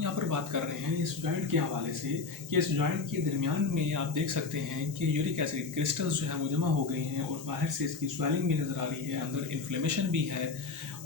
यहाँ पर बात कर रहे हैं इस जॉइंट के हवाले से कि इस जॉइंट के दरमियान में आप देख सकते हैं कि यूरिक एसिड क्रिस्टल्स जो है वो जमा हो गए हैं और बाहर से इसकी स्वेलिंग भी नज़र आ रही है, अंदर इन्फ्लेमेशन भी है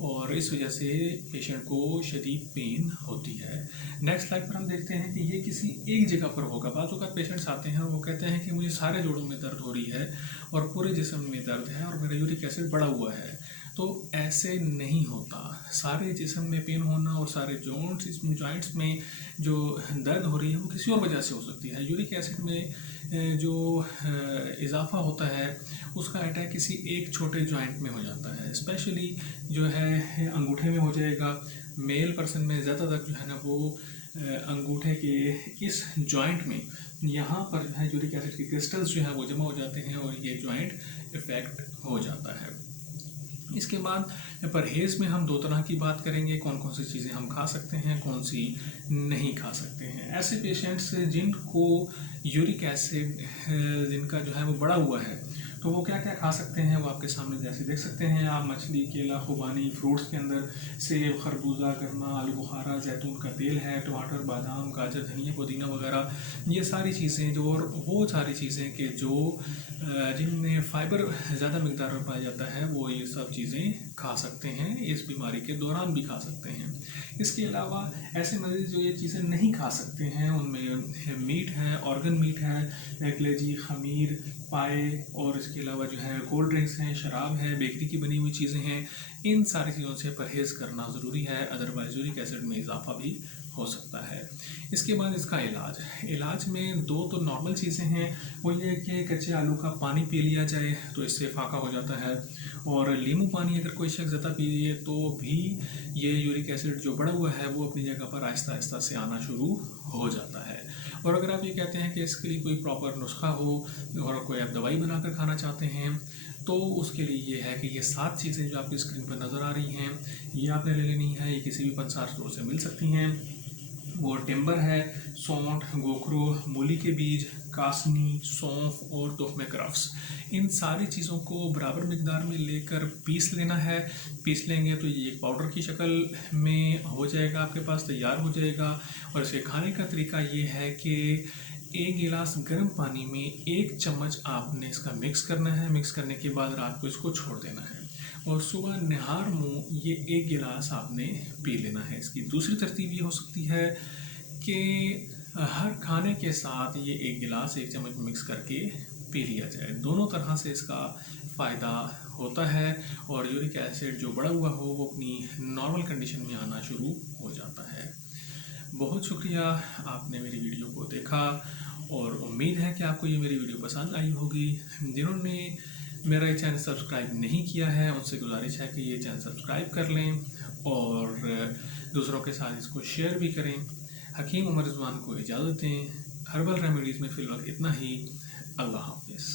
और इस वजह से पेशेंट को शदीद पेन होती है। नेक्स्ट स्लाइड पर हम देखते हैं कि ये किसी एक जगह पर होगा। बाज़ औक़ात पेशेंट्स आते हैं और वो कहते हैं कि मुझे सारे जोड़ों में दर्द हो रही है और पूरे जिस्म में दर्द है और मेरा यूरिक एसिड बढ़ा हुआ है। तो ऐसे नहीं होता। सारे जिस्म में पेन होना और सारे जॉइंट्स में जो दर्द हो रही है वो किसी और वजह से हो सकती है। यूरिक एसिड में जो इजाफा होता है उसका अटैक किसी एक छोटे जॉइंट में हो जाता है, स्पेशली जो है अंगूठे में हो जाएगा। मेल पर्सन में ज़्यादातर जो है ना वो अंगूठे के इस जॉइंट में यहाँ पर जो है यूरिक एसिड के क्रिस्टल्स जो है वो जमा हो जाते हैं और ये जॉइंट इफ़ेक्ट हो जाता है। इसके बाद परहेज़ में हम दो तरह की बात करेंगे, कौन कौन सी चीज़ें हम खा सकते हैं, कौन सी नहीं खा सकते हैं। ऐसे पेशेंट्स जिनको यूरिक एसिड जिनका जो है वो बढ़ा हुआ है तो वो क्या क्या खा सकते हैं वो आपके सामने जैसे देख सकते हैं आप। मछली, केला, खुबानी, फ्रूट्स के अंदर सेब, खरबूजा, गरमा, आलू बुखारा, जैतून का तेल है, टमाटर, बादाम, गाजर, धनिया, पुदीना वगैरह, ये सारी चीज़ें जो और वो सारी चीज़ें कि जो जिनमें फ़ाइबर ज़्यादा मिकदार में पाया जाता है वो ये सब चीज़ें खा सकते हैं, इस बीमारी के दौरान भी खा सकते हैं। इसके अलावा ऐसे मरीज़ जो ये चीज़ें नहीं खा सकते हैं उनमें मीट है, ऑर्गन मीट है, कलेजी, खमीर, पाए और इसके अलावा जो है कोल्ड ड्रिंक्स हैं, शराब है, बेकरी की बनी हुई चीज़ें हैं। इन सारी चीज़ों से परहेज़ करना ज़रूरी है, अदरवाइज यूरिक एसिड में इजाफा भी हो सकता है। इसके बाद इसका इलाज में दो तो नॉर्मल चीज़ें हैं, वो ये कि कच्चे आलू का पानी पी लिया जाए तो इससे फाका हो जाता है, और नींबू पानी अगर कोई शख्स ज़्यादा पी लिए तो भी ये यूरिक एसिड जो बढ़ा हुआ है वो अपनी जगह पर आहिस्ता आहिस्ता से आना शुरू हो जाता है। और अगर आप ये कहते हैं कि इसके लिए कोई प्रॉपर नुस्खा हो और कोई आप दवाई बनाकर खाना चाहते हैं तो उसके लिए ये है कि ये 7 चीज़ें जो आपकी स्क्रीन पर नज़र आ रही हैं ये आपने ले लेनी है। ये किसी भी पंसार स्टोर से मिल सकती हैं। वो टिम्बर है, सौंठ, गोखरू, मूली के बीज, कासनी, सौंफ और तुख्मे करफ्स, इन सारी चीज़ों को बराबर मिकदार में लेकर पीस लेना है। पीस लेंगे तो ये एक पाउडर की शक्ल में हो जाएगा, आपके पास तैयार हो जाएगा। और इसके खाने का तरीका ये है कि 1 गिलास गर्म पानी में 1 चम्मच आपने इसका मिक्स करना है। मिक्स करने के बाद रात को इसको छोड़ देना है और सुबह निहार मुँह ये 1 गिलास आपने पी लेना है। इसकी दूसरी तरतीब ये हो सकती है कि हर खाने के साथ ये 1 गिलास 1 चम्मच मिक्स करके पी लिया जाए। दोनों तरह से इसका फ़ायदा होता है और यूरिक एसिड जो बढ़ा हुआ हो वो अपनी नॉर्मल कंडीशन में आना शुरू हो जाता है। बहुत शुक्रिया आपने मेरी वीडियो को देखा और उम्मीद है कि आपको ये मेरी वीडियो पसंद आई होगी। जिन्होंने मेरा ये चैनल सब्सक्राइब नहीं किया है उनसे गुजारिश है कि ये चैनल सब्सक्राइब कर लें और दूसरों के साथ इसको शेयर भी करें। हकीम उमर रिजवान को इजाज़त दें। हर्बल रेमेडीज़ में फ़िलहाल इतना ही। अल्लाह हाफ़िज़।